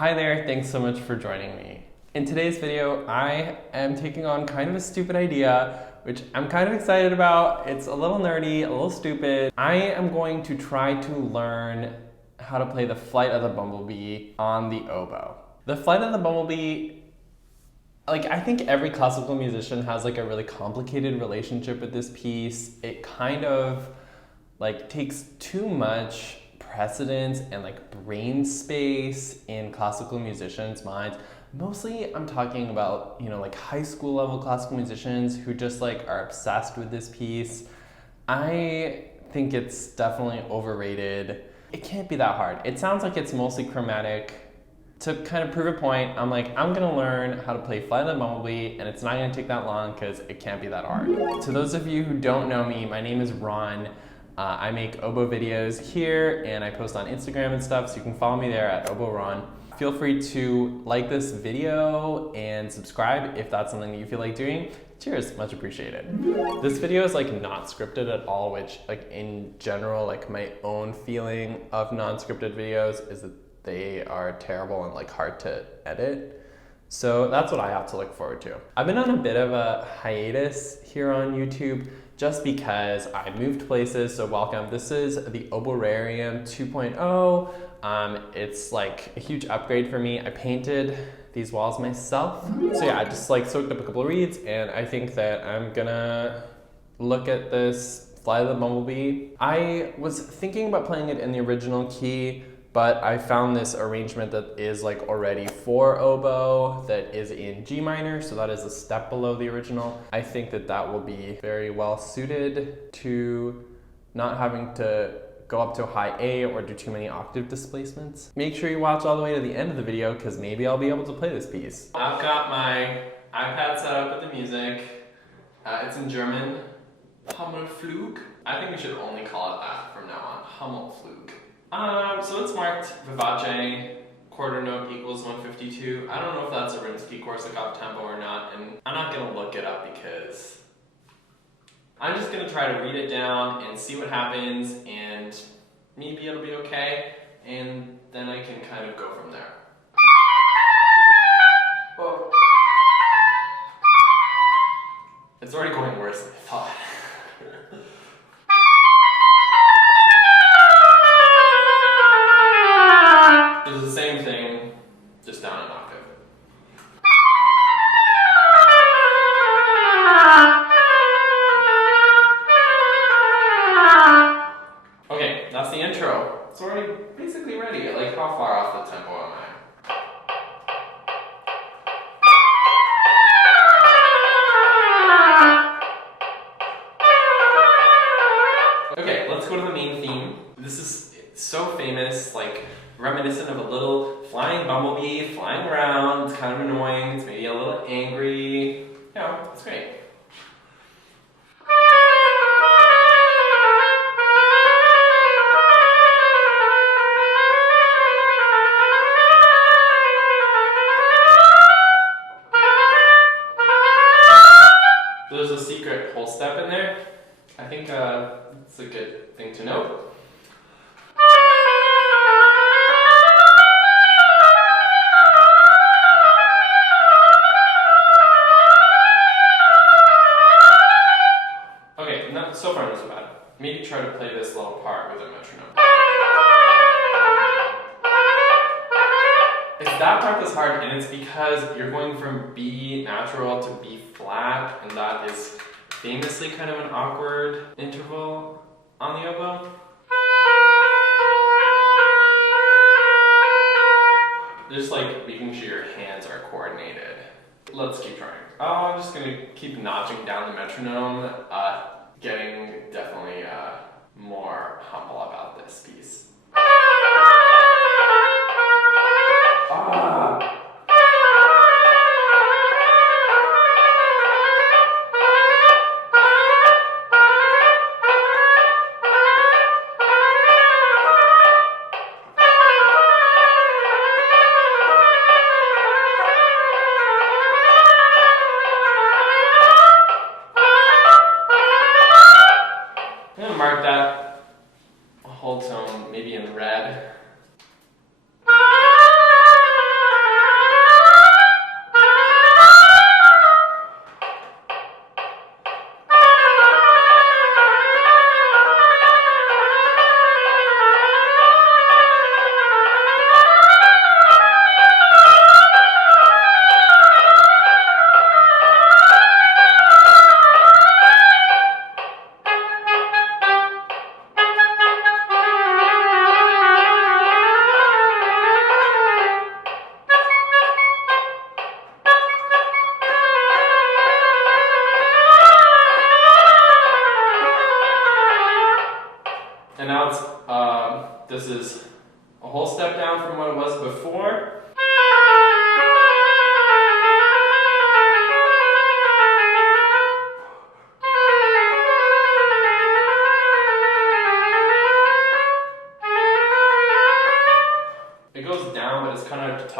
Hi there, thanks so much for joining me. In today's video, I am taking on kind of a stupid idea, which I'm kind of excited about. It's a little nerdy, a little stupid. I am going to try to learn how to play the Flight of the Bumblebee on the oboe. The Flight of the Bumblebee, I think every classical musician has a really complicated relationship with this piece. It kind of takes too much precedence and brain space in classical musicians' minds. Mostly I'm talking about, high school level classical musicians who just are obsessed with this piece. I think it's definitely overrated. It can't be that hard. It sounds like it's mostly chromatic. To kind of prove a point, I'm gonna learn how to play Flight of the Bumblebee, and it's not gonna take that long because it can't be that hard. To those of you who don't know me, my name is Ron. I make oboe videos here, and I post on Instagram and stuff, so you can follow me there at oboeron. Feel free to like this video and subscribe if that's something that you feel like doing. Cheers, much appreciated. This video is not scripted at all, which in general, my own feeling of non-scripted videos is that they are terrible and hard to edit. So that's what I have to look forward to. I've been on a bit of a hiatus here on YouTube just because I moved places, so welcome. This is the Oboerarium 2.0. It's a huge upgrade for me. I painted these walls myself. So yeah, I just soaked up a couple of reeds, and I think that I'm gonna look at this Flight of the Bumblebee. I was thinking about playing it in the original key, but I found this arrangement that is already for oboe that is in G minor, so that is a step below the original. I think that that will be very well suited to not having to go up to a high A or do too many octave displacements. Make sure you watch all the way to the end of the video because maybe I'll be able to play this piece. I've got my iPad set up with the music. It's in German. Hummelflug. I think we should only call it that from now on. Hummelflug. So it's marked vivace, quarter note equals 152. I don't know if that's a rimsky-korsakov tempo or not, and I'm not gonna look it up because I'm just gonna try to read it down and see what happens, and maybe it'll be okay, and then I can kind of go from there. Whoa. It's already going worse than I thought. It's the same thing, just down an octave. Okay, that's the intro. It's already basically ready. How far off the tempo am I? Okay, let's go to the main theme. This is so famous, reminiscent of a little flying bumblebee flying around. It's kind of annoying. It's maybe a little angry. It's great. There's a secret whole step in there. I think it's a good thing to note. So far, not so bad. Maybe try to play this little part with a metronome. It's that part that's hard, and it's because you're going from B natural to B flat, and that is famously kind of an awkward interval on the oboe. Just making sure your hands are coordinated. Let's keep trying. I'm just gonna keep notching down the metronome. Getting definitely more humble about this piece. Mark that whole tone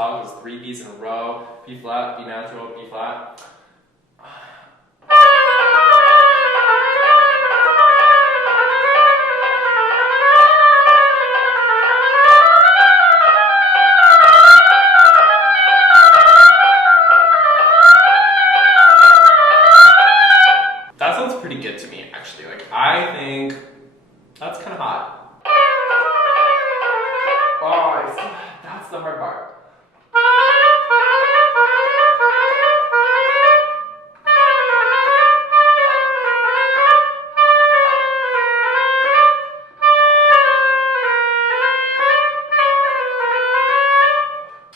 octave is 3 Bs in a row. B flat, B natural, B flat. That sounds pretty good to me, actually. Like, I think that's kind of hot. Oh, that's the hard part.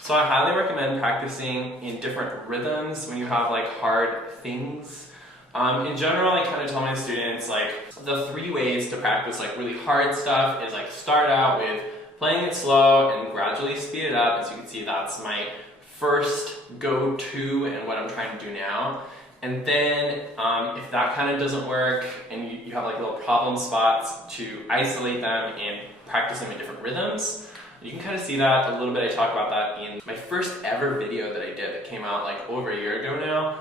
So I highly recommend practicing in different rhythms when you have like hard things. In general, I kind of tell my students like the 3 ways to practice like really hard stuff is like start out with playing it slow and gradually speed it up. As you can see, that's my first go-to and what I'm trying to do now. And then if that kind of doesn't work and you have like little problem spots, to isolate them and practice them in different rhythms. You can kind of see that a little bit. I talk about that in my first ever video that I did that came out like over a year ago now,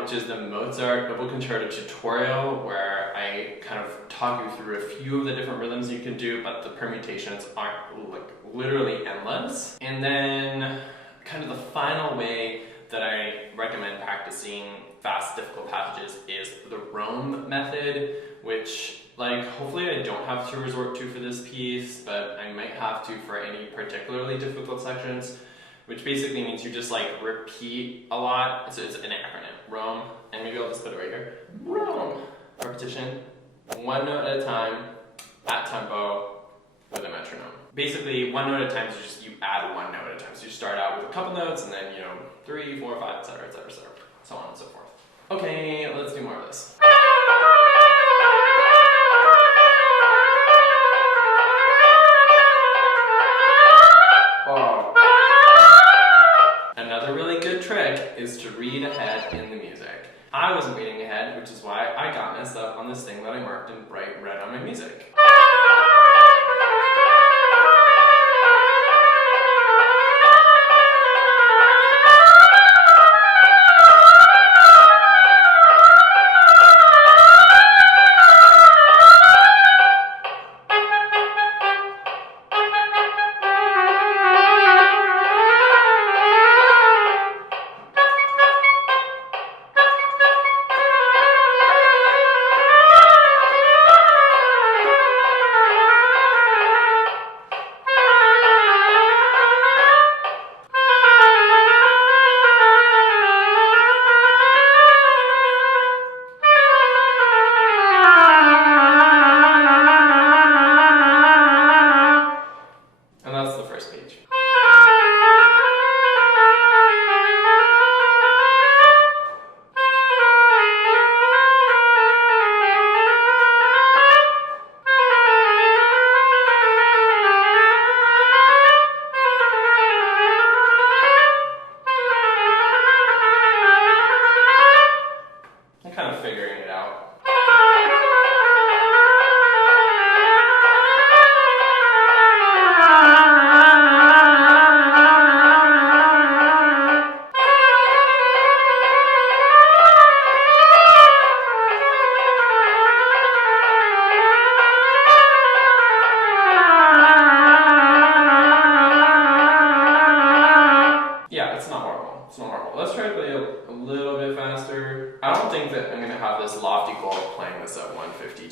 which is the Mozart Oboe Concerto tutorial, where I kind of talk you through a few of the different rhythms you can do, but the permutations aren't like literally endless. And then kind of the final way that I recommend practicing fast, difficult passages is the Rome method, which like hopefully I don't have to resort to for this piece, but I might have to for any particularly difficult sections, which basically means you just like repeat a lot. So it's an acronym, Rome, and maybe I'll just put it right here. Rome. Repetition, 1 note at a time, at tempo, with a metronome. Basically, 1 note at a time is you add 1 note at a time. So you start out with a couple notes and then 3, 4, 5, etc., etc., etc., so on and so forth. Okay, let's do more of this. Another really good trick is to read ahead in the music. I wasn't reading ahead, which is why I got messed up on this thing that I marked in bright red on my music.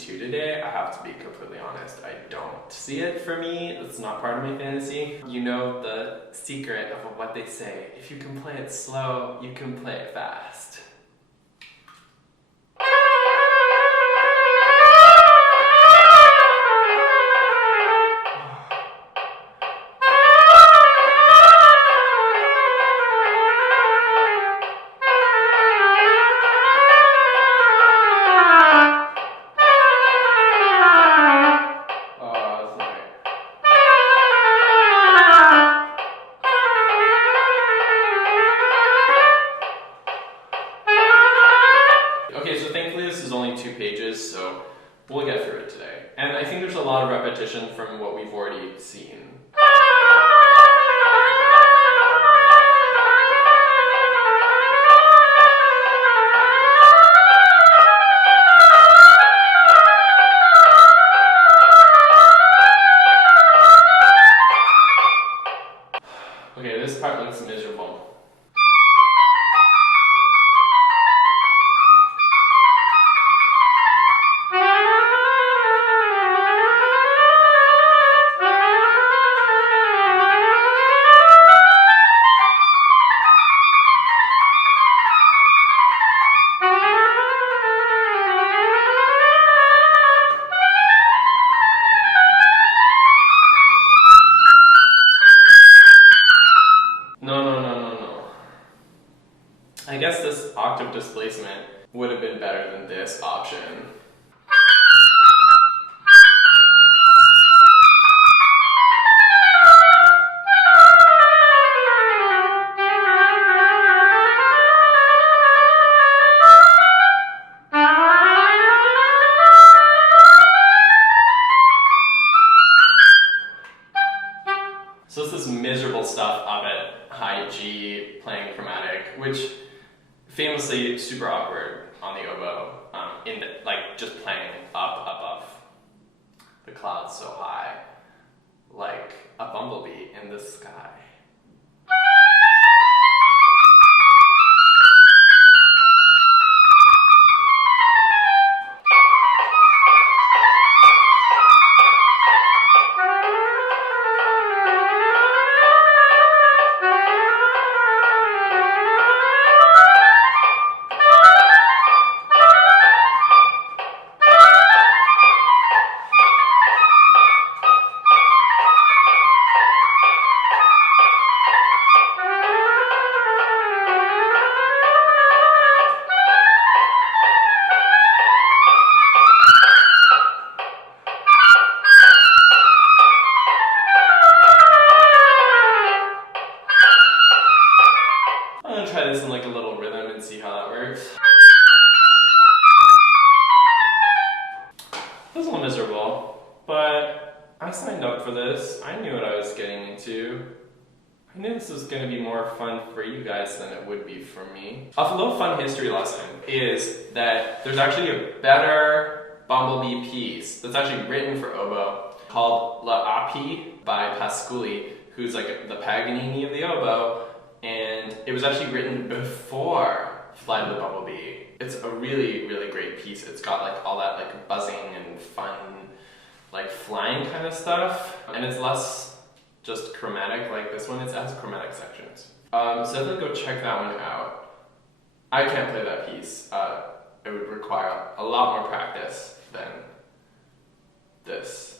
Today, I have to be completely honest, I don't see it for me. It's not part of my fantasy. You know the secret of what they say. If you can play it slow, you can play it fast. So we'll get through it today. And I think there's a lot of repetition from what we've already seen. Okay, this part looks miserable. No. I guess this octave displacement would have been better than this option. So this is miserable stuff up at high G playing chromatic, which famously super awkward on the oboe, like just playing up above the clouds so high, like a bumblebee in the sky. I'm gonna try this in like a little rhythm and see how that works. This is a little miserable, but I signed up for this. I knew what I was getting into. I knew this was gonna be more fun for you guys than it would be for me. A little fun history lesson is that there's actually a better Bumblebee piece that's actually written for oboe called La Api by Pasculi, who's like the Paganini of the oboe. And it was actually written before Flight of the Bumblebee. It's a really, really great piece. It's got like all that like buzzing and fun, like flying kind of stuff. And it's less just chromatic like this one. It has chromatic sections. So definitely go check that one out. I can't play that piece. It would require a lot more practice than this.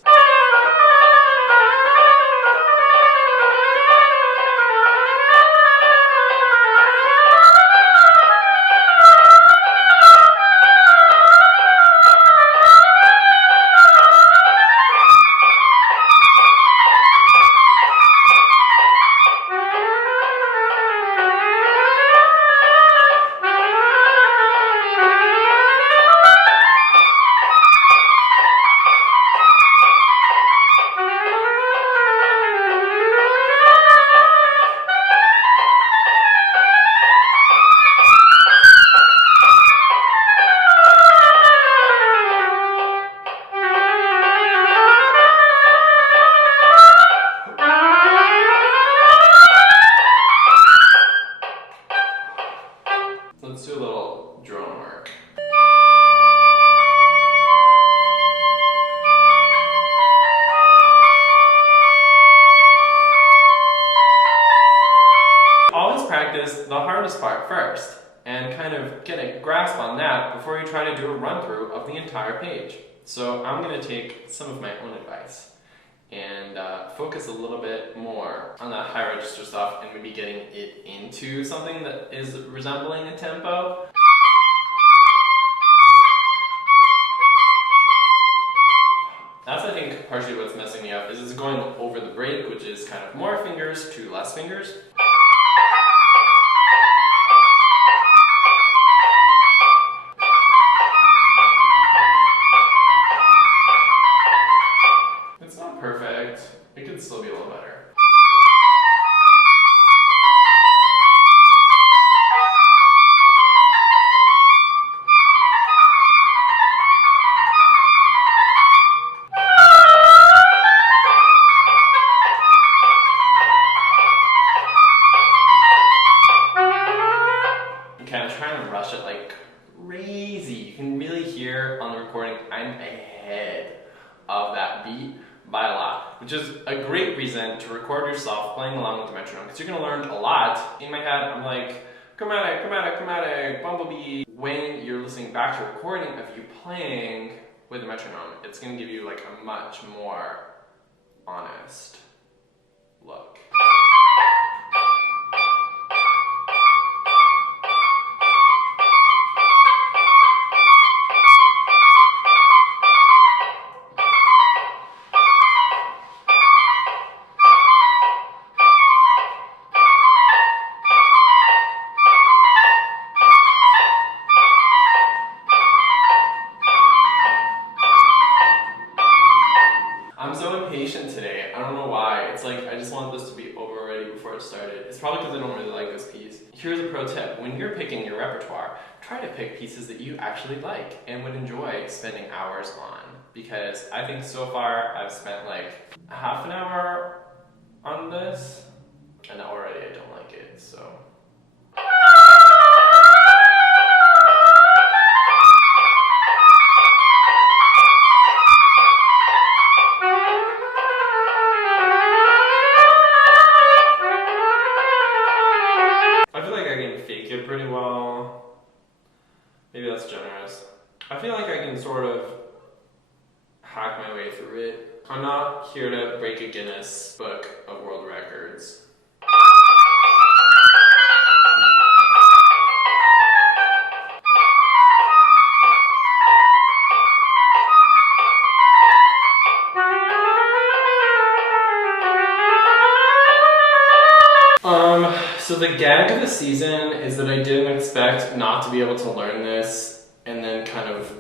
Let's do a little drone work. Always practice the hardest part first and kind of get a grasp on that before you try to do a run through of the entire page. So I'm going to take some of my own advice and focus a little bit more on that high register stuff and maybe getting it into something that is resembling a tempo. That's, I think, partially what's messing me up, is it's going over the break, which is kind of more fingers to less fingers. It's not perfect. It could still be a little better. which is a great reason to record yourself playing along with the metronome, because you're going to learn a lot. In my head, I'm like, chromatic, chromatic, chromatic, Bumblebee. When you're listening back to a recording of you playing with the metronome, it's going to give you like a much more honest look. I'm so impatient today. I don't know why. It's like I just want this to be over already before it started. It's probably because I don't really like this piece. Here's a pro tip. When you're picking your repertoire, try to pick pieces that you actually like and would enjoy spending hours on. Because I think so far I've spent like half an hour on this, and already I don't like it, so. Pretty well. Maybe that's generous. I feel like I can sort of hack my way through it. I'm not here to break a Guinness Book of World Records. So the gag of the season is that I didn't expect not to be able to learn this and then kind of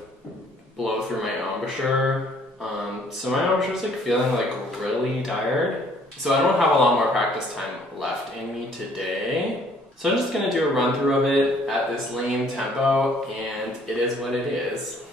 blow through my embouchure. So my embouchure is like feeling like really tired. So I don't have a lot more practice time left in me today. So I'm just gonna do a run through of it at this lame tempo, and it is what it is.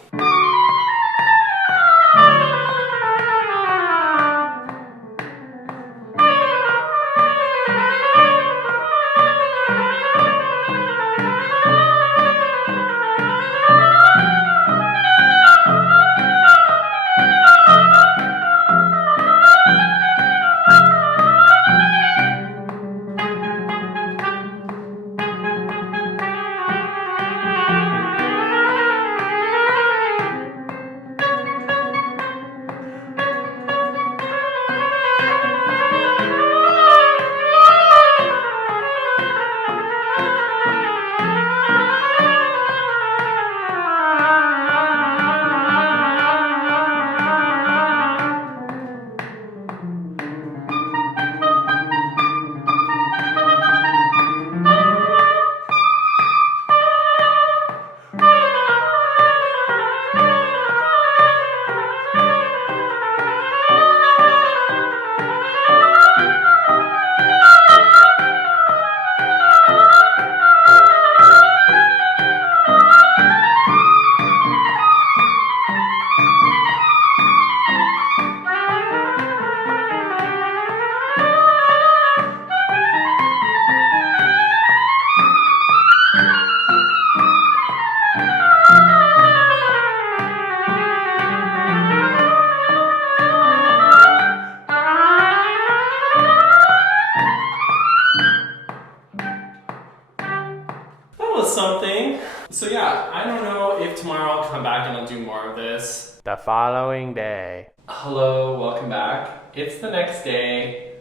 Something. So yeah, I don't know if tomorrow I'll come back and I'll do more of this. The following day. Hello, welcome back. It's the next day.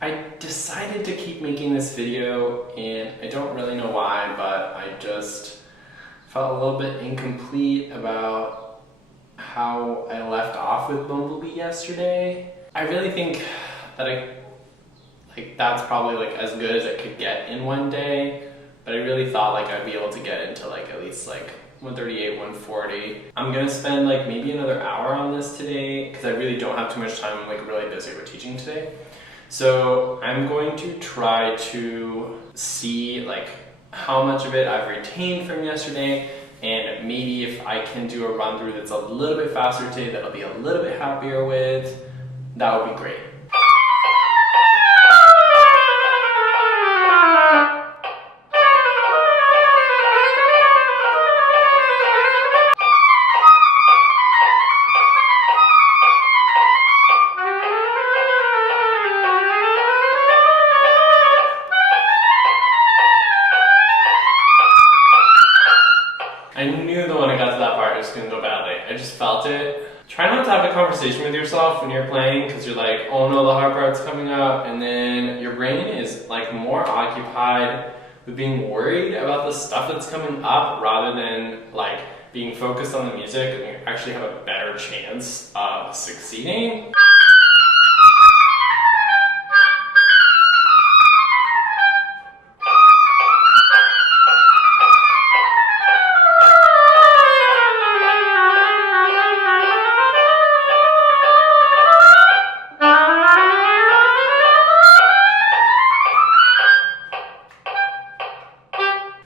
I decided to keep making this video, and I don't really know why, but I just felt a little bit incomplete about how I left off with Bumblebee yesterday. I really think that that's probably like as good as I could get in one day. But I really thought like I'd be able to get into like at least like 138, 140. I'm gonna spend like maybe another hour on this today because I really don't have too much time. I'm like really busy with teaching today. So I'm going to try to see like how much of it I've retained from yesterday, and maybe if I can do a run through that's a little bit faster today that I'll be a little bit happier with, that would be great. was gonna go badly. I just felt it. Try not to have a conversation with yourself when you're playing, because you're like, oh no, the hard part's coming up, and then your brain is like more occupied with being worried about the stuff that's coming up rather than like being focused on the music, and you actually have a better chance of succeeding.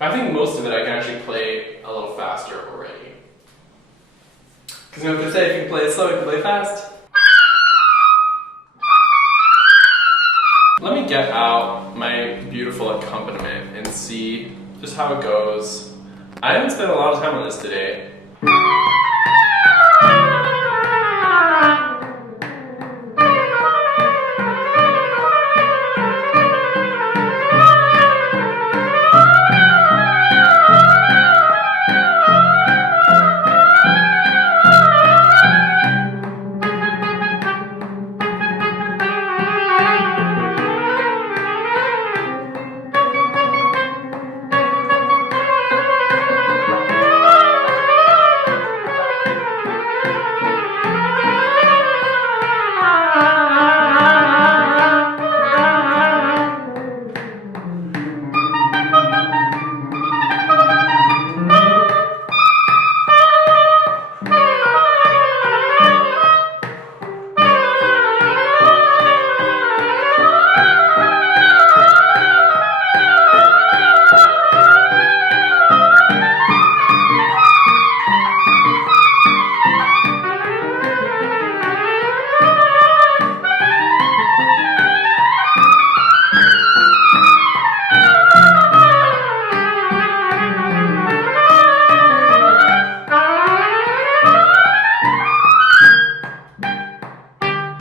I think most of it I can actually play a little faster already. Because you know what they say, if you can play it slow, you can play fast. Let me get out my beautiful accompaniment and see just how it goes. I haven't spent a lot of time on this today.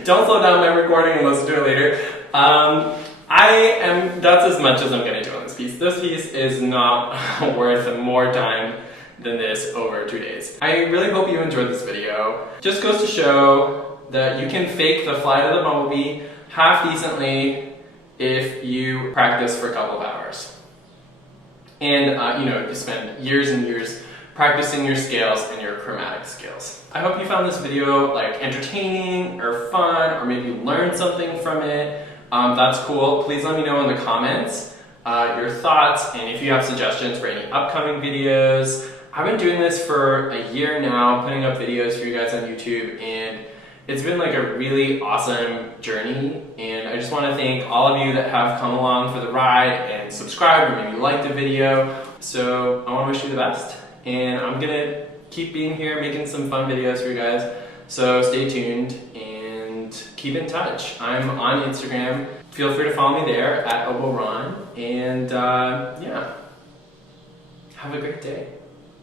Don't slow down my recording and listen to it later. That's as much as I'm gonna do on this piece. This piece is not worth more time than this over 2 days. I really hope you enjoyed this video. Just goes to show that you can fake the flight of the Bumblebee half decently if you practice for a couple of hours. And you know, you spend years and years practicing your scales and your chromatic skills. I hope you found this video like entertaining or fun, or maybe you learned something from it. That's cool. Please let me know in the comments your thoughts, and if you have suggestions for any upcoming videos. I've been doing this for a year now, putting up videos for you guys on YouTube, and it's been like a really awesome journey, and I just want to thank all of you that have come along for the ride and subscribed or maybe liked the video. So I want to wish you the best, and I'm gonna keep being here making some fun videos for you guys, so stay tuned and keep in touch. I'm on Instagram. Feel free to follow me there at oboists, and yeah, have a great day.